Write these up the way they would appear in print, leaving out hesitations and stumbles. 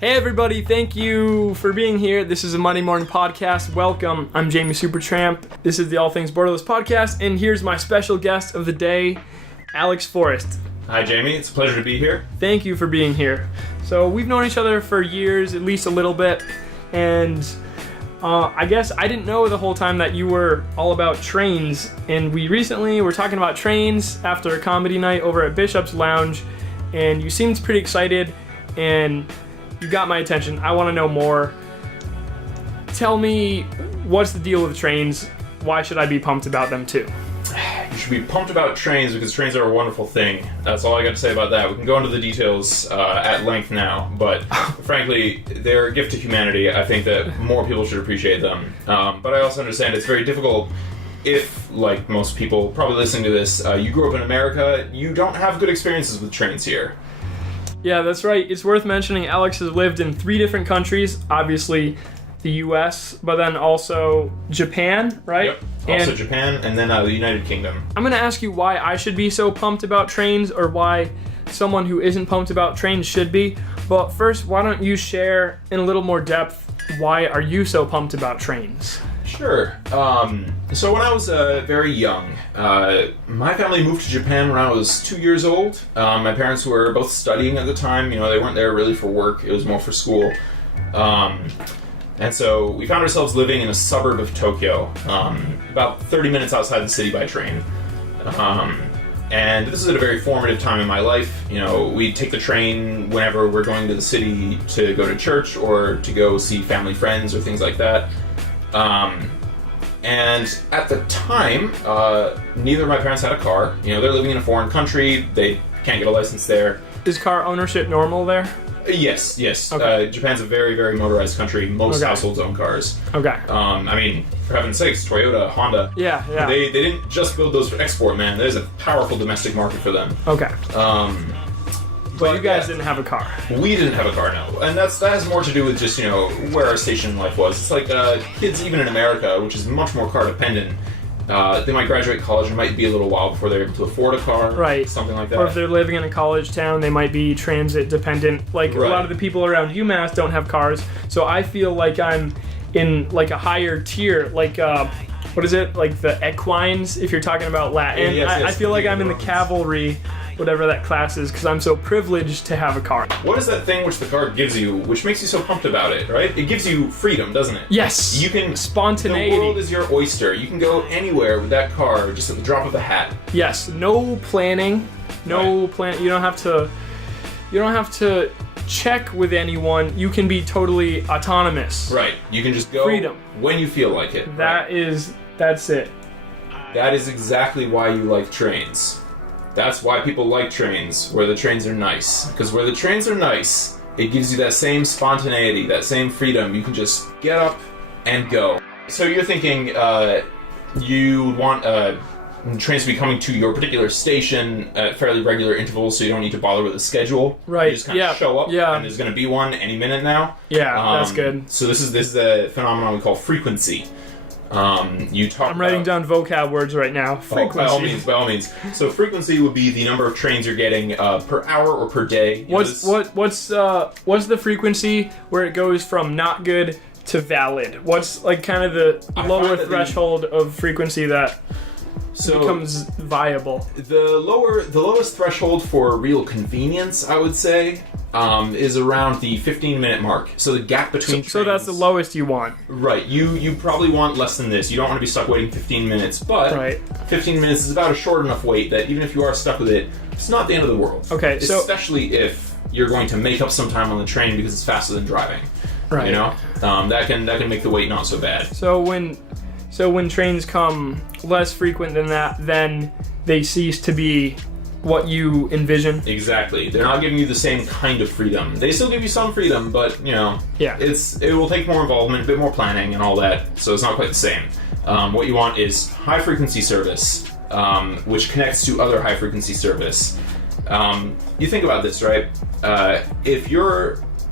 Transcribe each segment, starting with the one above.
Hey everybody, thank you for being here. This is a Monday morning podcast. Welcome. I'm Jamie Supertramp. This is the All Things Borderless podcast, and here's my special guest of the day, Alex Forrest. Hi Jamie, it's a pleasure to be here. Thank you for being here. So we've known each other for years, at least a little bit, and I guess I didn't know the whole time that you were all about trains, and we recently were talking about trains after a comedy night over at Bishop's Lounge, and you seemed pretty excited, and you got my attention. I want to know more. Tell me, what's the deal with trains? Why should I be pumped about them too? You should be pumped about trains because trains are a wonderful thing. That's all I got to say about that. We can go into the details at length now, but frankly, they're a gift to humanity. I think that more people should appreciate them. But I also understand it's very difficult if, like most people probably listening to this, you grew up in America, you don't have good experiences with trains here. Yeah, that's right. It's worth mentioning Alex has lived in 3 different countries. Obviously, the U.S., but then also Japan, right? Yep. Also Japan, and then the United Kingdom. I'm going to ask you why I should be so pumped about trains, or why someone who isn't pumped about trains should be. But first, why don't you share in a little more depth, why are you so pumped about trains? Sure. So when I was very young, my family moved to Japan when I was 2 years old. My parents were both studying at the time. You know, they weren't there really for work. It was more for school. And so we found ourselves living in a suburb of Tokyo, about 30 minutes outside the city by train. And this is at a very formative time in my life. You know, we take the train whenever we're going to the city to go to church or to go see family friends or things like that. And at the time, neither of my parents had a car. You know, they're living in a foreign country. They can't get a license there. Is car ownership normal there? Yes. Okay. Japan's a very, very motorized country. Most households own cars. Okay. I mean, for heaven's sakes, Toyota, Honda. Yeah. They didn't just build those for export, man. There's a powerful domestic market for them. Okay. But you guys didn't have a car. We didn't have a car, no. And that has more to do with just, you know, where our station in life was. It's like kids, even in America, which is much more car dependent, they might graduate college and might be a little while before they're able to afford a car. Right. Something like that. Or if they're living in a college town, they might be transit dependent. Like Right. A lot of the people around UMass don't have cars. So I feel like I'm in like a higher tier, like what is it? Like the equines, if you're talking about Latin. Yes, I feel like I'm in the cavalry, whatever that class is, because I'm so privileged to have a car. What is that thing which the car gives you, which makes you so pumped about it, right? It gives you freedom, doesn't it? Yes. You can... Spontaneity. The world is your oyster. You can go anywhere with that car just at the drop of a hat. Yes. No planning. No plan. You don't have to check with anyone. You can be totally autonomous. Right. You can just go Freedom. when you feel like it. That's it. That is exactly why you like trains. That's why people like trains, where the trains are nice. Because where the trains are nice, it gives you that same spontaneity, that same freedom. You can just get up and go. So you're thinking you want trains to be coming to your particular station at fairly regular intervals, so you don't need to bother with a schedule. Right. You just kind of show up, Yeah. and there's going to be one any minute now. Yeah, that's good. So this is a phenomenon we call frequency. I'm writing down vocab words right now. Frequency. By all means. So frequency would be the number of trains you're getting per hour or per day. What's the frequency where it goes from not good to valid? What's like kind of the lower threshold of frequency that becomes viable? The lowest threshold for real convenience, I would say, is around the 15-minute mark. So the gap between trains... So that's the lowest you want. Right. You probably want less than this. You don't want to be stuck waiting 15 minutes, but 15 minutes is about a short enough wait that even if you are stuck with it, it's not the end of the world. Okay, so... Especially if you're going to make up some time on the train because it's faster than driving. Right. You know? That can make the wait not so bad. So when trains come less frequent than that, then they cease to be what you envision. Exactly. They're not giving you the same kind of freedom. They still give you some freedom, but, you know, it will take more involvement, a bit more planning and all that, so it's not quite the same. What you want is high-frequency service, which connects to other high-frequency service. You think about this, right?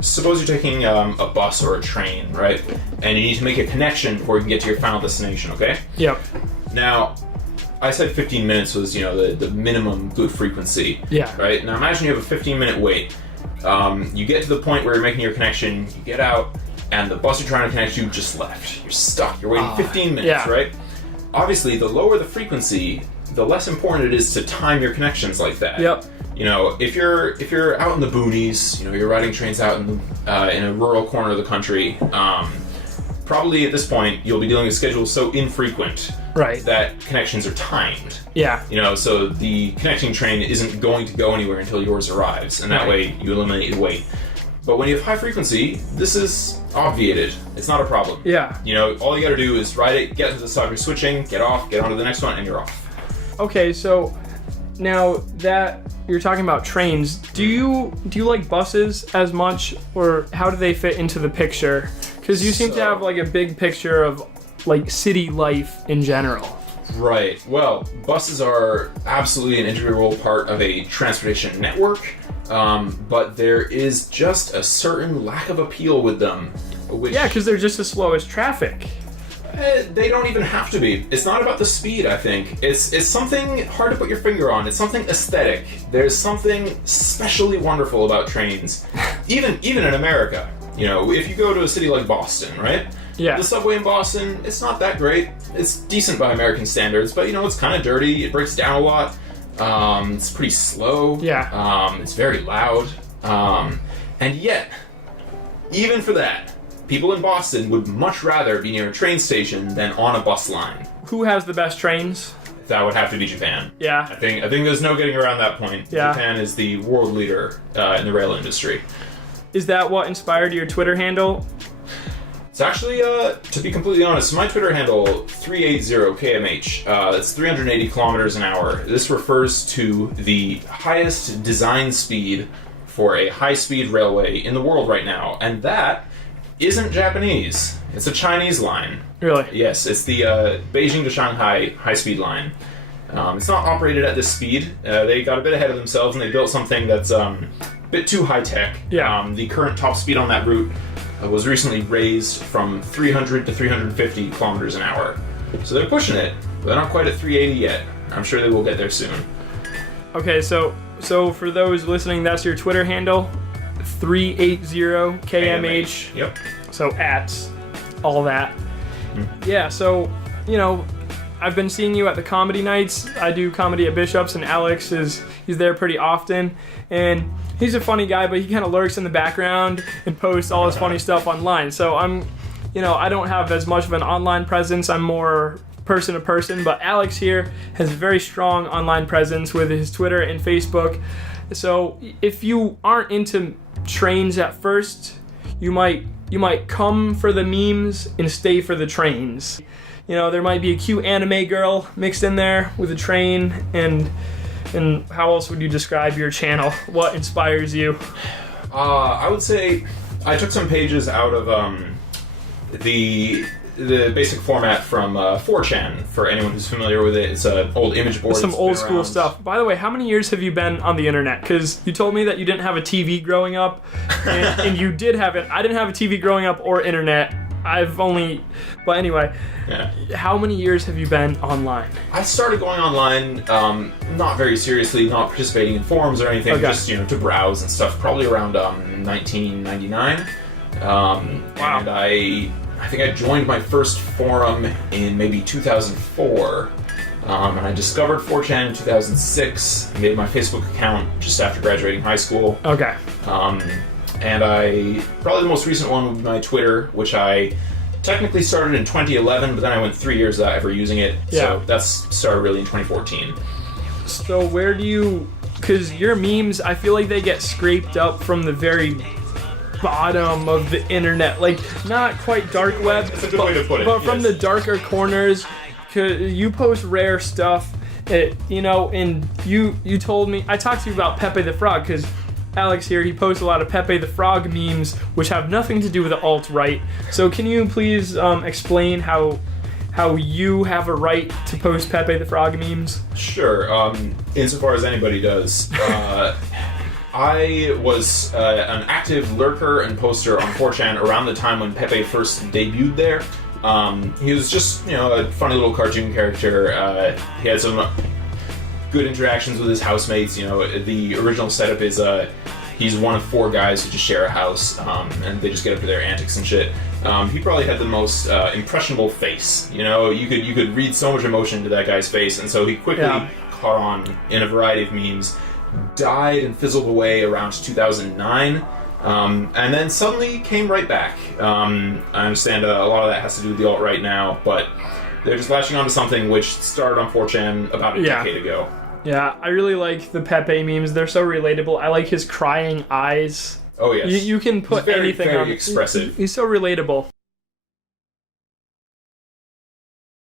Suppose you're taking a bus or a train, right? And you need to make a connection before you can get to your final destination, okay? Yep. Now, I said 15 minutes was, the minimum good frequency. Yeah. Right? Now imagine you have a 15-minute wait. You get to the point where you're making your connection, you get out, and the bus you're trying to connect to just left. You're stuck. You're waiting 15 minutes, right? Obviously, the lower the frequency, the less important it is to time your connections like that. Yep. You know, if you're out in the boonies, you know, you're riding trains out in a rural corner of the country, probably at this point you'll be dealing with schedules so infrequent that connections are timed. Yeah. You know, so the connecting train isn't going to go anywhere until yours arrives, and that way you eliminate the wait. But when you have high frequency, this is obviated. It's not a problem. Yeah. You know, all you gotta do is ride it, get into the stop you're switching, get off, get onto the next one, and you're off. Okay, so now that you're talking about trains, do you like buses as much, or how do they fit into the picture? Because you seem to have like a big picture of like city life in general. Right. Well, buses are absolutely an integral part of a transportation network, but there is just a certain lack of appeal with them. Which, yeah, because they're just as slow as traffic. They don't even have to be. It's not about the speed, I think. It's something hard to put your finger on. It's something aesthetic. There's something especially wonderful about trains. Even in America. You know, if you go to a city like Boston, right? Yeah. The subway in Boston, it's not that great. It's decent by American standards, but, you know, it's kind of dirty. It breaks down a lot. It's pretty slow. Yeah. It's very loud. And yet, even for that, people in Boston would much rather be near a train station than on a bus line. Who has the best trains? That would have to be Japan. Yeah. I think there's no getting around that point. Yeah. Japan is the world leader in the rail industry. Is that what inspired your Twitter handle? It's actually, to be completely honest, my Twitter handle, 380kmh. That's 380 kilometers an hour. This refers to the highest design speed for a high-speed railway in the world right now, and that isn't Japanese. It's a Chinese line. Really? Yes, it's the Beijing to Shanghai high-speed line. It's not operated at this speed. They got a bit ahead of themselves, and they built something that's a bit too high-tech. Yeah. The current top speed on that route was recently raised from 300 to 350 kilometers an hour. So they're pushing it, but they're not quite at 380 yet. I'm sure they will get there soon. Okay, so for those listening, that's your Twitter handle, 380kmh. Yep. So at all that. Yeah, so, you know, I've been seeing you at the comedy nights. I do comedy at Bishop's, and Alex he's there pretty often. And he's a funny guy, but he kind of lurks in the background and posts all his funny stuff online. So I don't have as much of an online presence. I'm more person to person, but Alex here has a very strong online presence with his Twitter and Facebook. So if you aren't into trains at first, you might come for the memes and stay for the trains. You know, there might be a cute anime girl mixed in there with a train, and how else would you describe your channel? What inspires you? I would say I took some pages out of the basic format from 4chan, for anyone who's familiar with it. It's an old image board. Some old school stuff. By the way, how many years have you been on the internet? Because you told me that you didn't have a TV growing up, and you did have it. I didn't have a TV growing up or internet. But anyway, yeah. How many years have you been online? I started going online, not very seriously, not participating in forums or anything, just, to browse and stuff, probably around 1999. Wow. And I think I joined my first forum in maybe 2004, and I discovered 4chan in 2006, made my Facebook account just after graduating high school. Okay. And probably the most recent one would be my Twitter, which I technically started in 2011, but then I went 3 years without ever using it. Yeah. So that's started really in 2014. So where do you, because your memes, I feel like they get scraped up from the very bottom of the internet, like not quite dark web, That's a good way to put it. but from the darker corners. Cause you post rare stuff, and you told me, I talked to you about Pepe the Frog, because Alex here, he posts a lot of Pepe the Frog memes, which have nothing to do with the alt-right. So can you please explain how you have a right to post Pepe the Frog memes? Sure. Insofar as anybody does. I was an active lurker and poster on 4chan around the time when Pepe first debuted there. He was just, a funny little cartoon character. He had some good interactions with his housemates. The original setup is He's one of 4 guys who just share a house, and they just get up to their antics and shit. He probably had the most impressionable face. You know, you could read so much emotion into that guy's face, and so he quickly caught on in a variety of memes. Died and fizzled away around 2009. And then suddenly came right back. I understand a lot of that has to do with the alt-right now, but they're just latching onto something which started on 4chan about a decade ago. Yeah, I really like the Pepe memes. They're so relatable. I like his crying eyes. Oh, yes. You can put He's anything very on. expressive. He's so relatable.